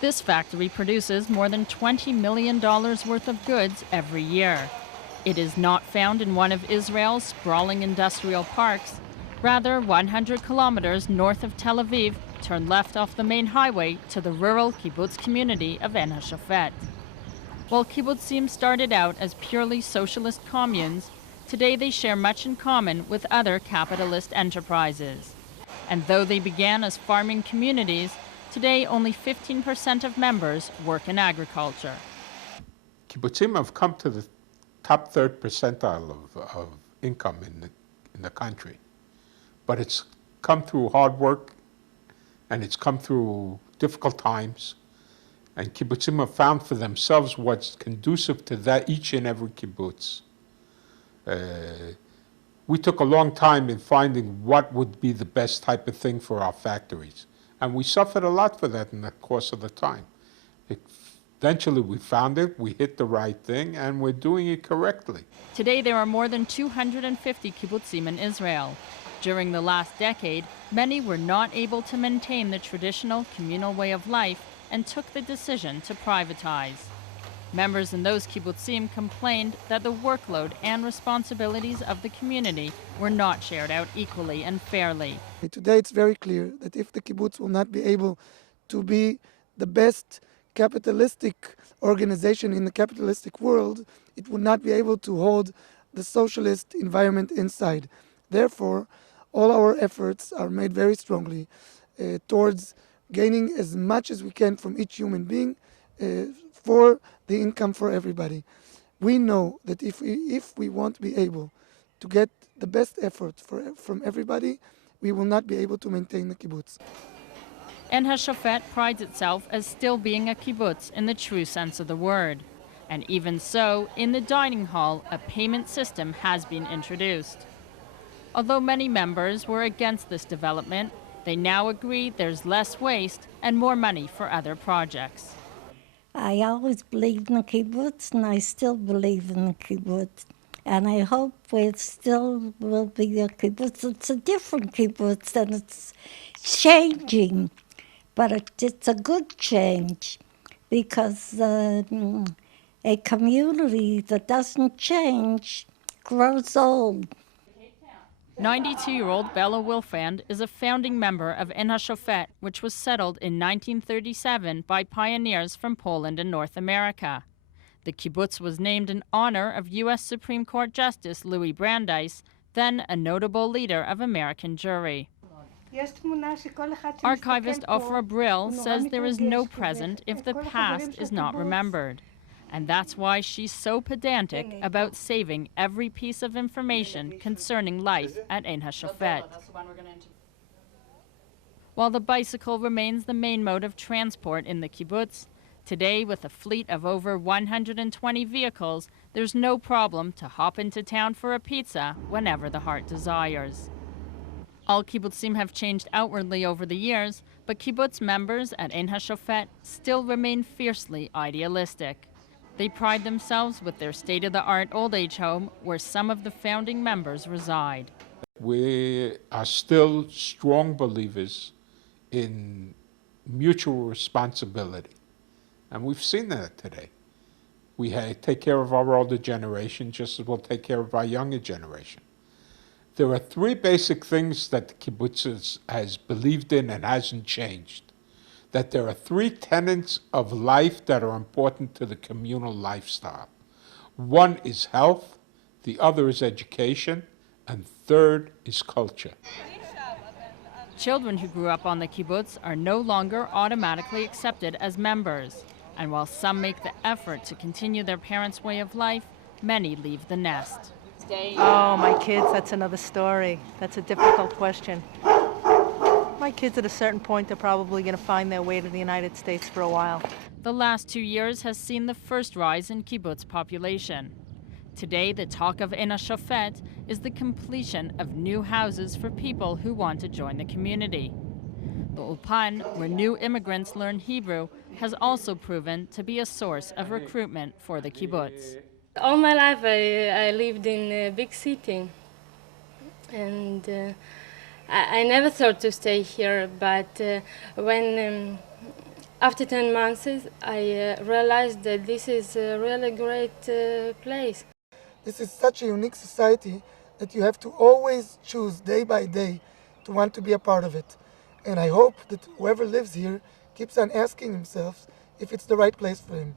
This factory produces more than $20 million worth of goods every year. It is not found in one of Israel's sprawling industrial parks. Rather, 100 kilometers north of Tel Aviv, turn left off the main highway to the rural kibbutz community of Ein Hashofet. While kibbutzim started out as purely socialist communes, today they share much in common with other capitalist enterprises. And though they began as farming communities, today only 15% of members work in agriculture. Kibbutzim have come to the top third percentile of income in the country. But it's come through hard work, and it's come through difficult times. And kibbutzim have found for themselves what's conducive to that, each and every kibbutz. We took a long time in finding what would be the best type of thing for our factories. And we suffered a lot for that in the course of the time. Eventually we found it, we hit the right thing, and we're doing it correctly. Today there are more than 250 kibbutzim in Israel. During the last decade, many were not able to maintain the traditional communal way of life and took the decision to privatize. Members in those kibbutzim complained that the workload and responsibilities of the community were not shared out equally and fairly. Today it's very clear that if the kibbutz will not be able to be the best capitalistic organization in the capitalistic world, it would not be able to hold the socialist environment inside. Therefore, all our efforts are made very strongly towards gaining as much as we can from each human being for the income for everybody. We know that if we won't be able to get the best effort from everybody, we will not be able to maintain the kibbutz. Ein Hashofet prides itself as still being a kibbutz in the true sense of the word. And even so, in the dining hall, a payment system has been introduced. Although many members were against this development, they now agree there's less waste and more money for other projects. I always believed in the kibbutz, and I still believe in the kibbutz. And I hope it still will be a kibbutz. It's a different kibbutz, and it's changing. But it's a good change, because a community that doesn't change grows old. 92-year-old Bella Wilfand is a founding member of Ein Hashofet, which was settled in 1937 by pioneers from Poland and North America. The kibbutz was named in honor of U.S. Supreme Court Justice Louis Brandeis, then a notable leader of American Jewry. Archivist Ofra Brill says there is no present if the past is not remembered. And that's why she's so pedantic about saving every piece of information concerning life at Ein Hashofet. While the bicycle remains the main mode of transport in the kibbutz, today with a fleet of over 120 vehicles, there's no problem to hop into town for a pizza whenever the heart desires. All kibbutzim have changed outwardly over the years, but kibbutz members at Ein Hashofet still remain fiercely idealistic. They pride themselves with their state-of-the-art old-age home where some of the founding members reside. We are still strong believers in mutual responsibility, and we've seen that today. We take care of our older generation just as we'll take care of our younger generation. There are three basic things that the kibbutz has believed in and hasn't changed. That there are three tenets of life that are important to the communal lifestyle. One is health, the other is education, and third is culture. Children who grew up on the kibbutz are no longer automatically accepted as members. And while some make the effort to continue their parents' way of life, many leave the nest. Oh, my kids, that's another story. That's a difficult question. My kids at a certain point, they're probably going to find their way to the United States for a while. The last 2 years has seen the first rise in kibbutz population. Today, the talk of Ein Hashofet is the completion of new houses for people who want to join the community. The Ulpan, where new immigrants learn Hebrew, has also proven to be a source of recruitment for the kibbutz. All my life I lived in a big city, and I never thought to stay here, but when After 10 months, I realized that this is a really great place. This is such a unique society that you have to always choose day by day to want to be a part of it. And I hope that whoever lives here keeps on asking himself if it's the right place for him.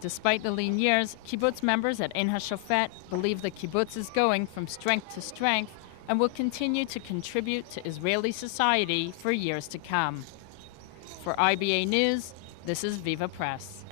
Despite the lean years, kibbutz members at Ein Hashofet believe the kibbutz is going from strength to strength and will continue to contribute to Israeli society for years to come. For IBA News, this is Viva Press.